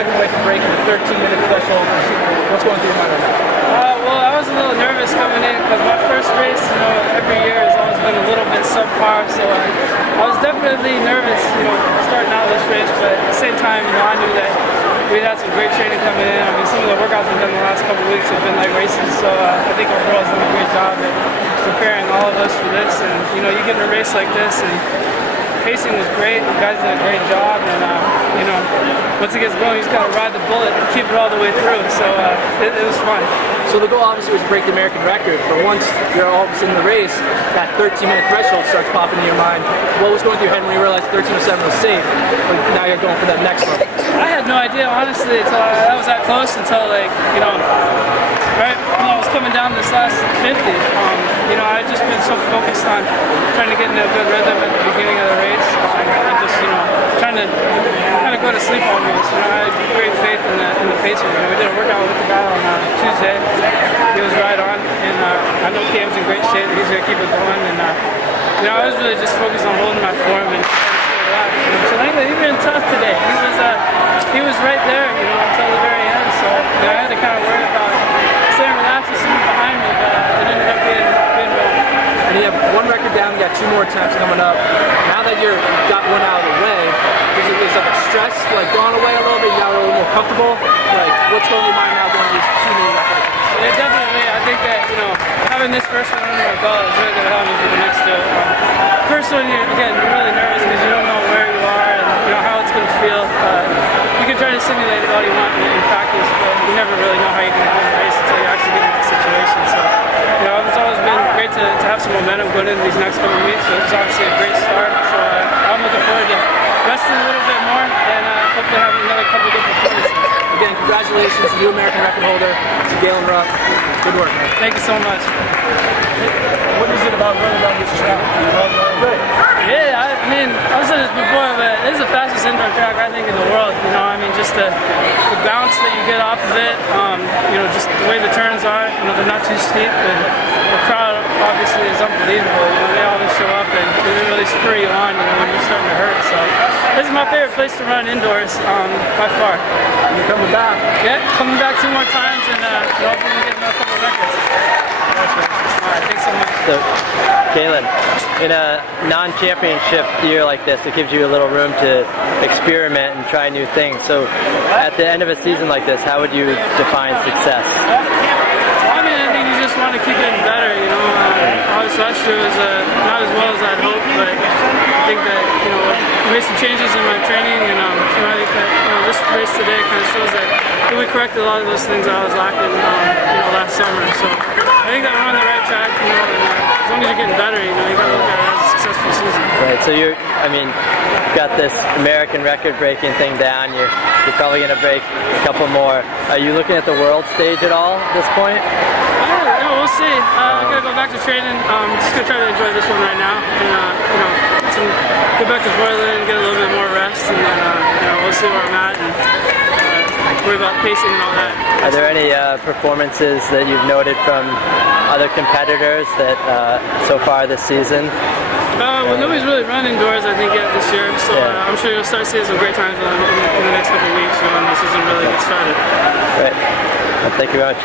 Second away from break in the 13-minute threshold. What's going through your mind right now? Well, I was a little nervous coming in because my first race, every year has always been a little bit subpar. So I was definitely nervous, starting out this race. But at the same time, I knew that we'd had some great training coming in. I mean, some of the workouts we've done the last couple of weeks have been like races. So I think our girls done a great job at preparing all of us for this. And you get in a race like this, and pacing was great. You guys did a great job, and once it gets going, you just gotta ride the bullet and keep it all the way through. So it was fun. So the goal obviously was to break the American record, but once you're all of a sudden in the race, that 13-minute threshold starts popping in your mind. What was going through your head when you realized 13:07 was safe, but now you're going for that next one? I had no idea, honestly, until I was that close, until right when I was coming down this last 50. I'd just been so focused on trying to get in a good rhythm at the beginning of the race, and just trying to kind of go to sleep almost. I had great faith in the pacer. We did a workout with the guy on Tuesday. He was right on, and I know Cam's in great shape. He's gonna keep it going, and I was really just focused on holding my form and relax. So Langley, he been tough today. He was right there, until the very end. So I had to kind of worry about staying relaxed and sitting behind me, but it ended up being well. And you have one record down. You got 2 more attempts coming up. Now that you've got one out of the way, is the stress gone away a little bit? You got a little more comfortable? What's going through your mind now going to these 2 more records? Yeah, definitely. I think that having this first one under my belt is really going to help me for the next 2. First one, you're really nervous because you don't know where you are and how it's going to feel. You can try to simulate it all you want in practice, but you never really know how you're going to do in a race until you actually get in that situation. So, it's always been great to have some momentum going into these next couple of weeks. So it's obviously a great start. So I'm looking forward to resting a little bit more and hopefully having another couple of good performances. Again, congratulations, new American record holder, to Galen Rupp. Good work, man. Thank you so much. What is it about running on this track? Good. Yeah, I've said this before, but this is the fastest indoor track I think in the world. Just the bounce that you get off of it. Just the way the turns are. They're not too steep, and the crowd obviously is unbelievable. They always show up and they really spur you on when you're starting to hurt. So this is my favorite place to run indoors by far. You're coming back. Yeah, coming back 2 more times, and hopefully we get another couple of records. Alright, thanks so much. So, Galen, in a non-championship year like this, it gives you a little room to experiment and try new things. So, at the end of a season like this, how would you define success? Well, I think you just want to keep getting better. Obviously last year was not as well as I'd hoped, but I think that made some changes in my training, and I think that this race today kind of shows that we corrected a lot of those things that I was lacking last summer. So I think that we're on the right track, and as long as you're getting better, you got to look at it as a successful season. Right. So you've got this American record breaking thing down. You're probably going to break a couple more. Are you looking at the world stage at all at this point? We'll see. I'm gonna go back to training. Just gonna try to enjoy this one right now, and go back to Portland, get a little bit more rest, and then we'll see where I'm at and worry about pacing and all that. Are there any performances that you've noted from other competitors that so far this season? Well, nobody's really run indoors, I think, yet this year, so I'm sure you'll start seeing some great times in the next couple of weeks when the season really gets started. Right. Well, thank you very much.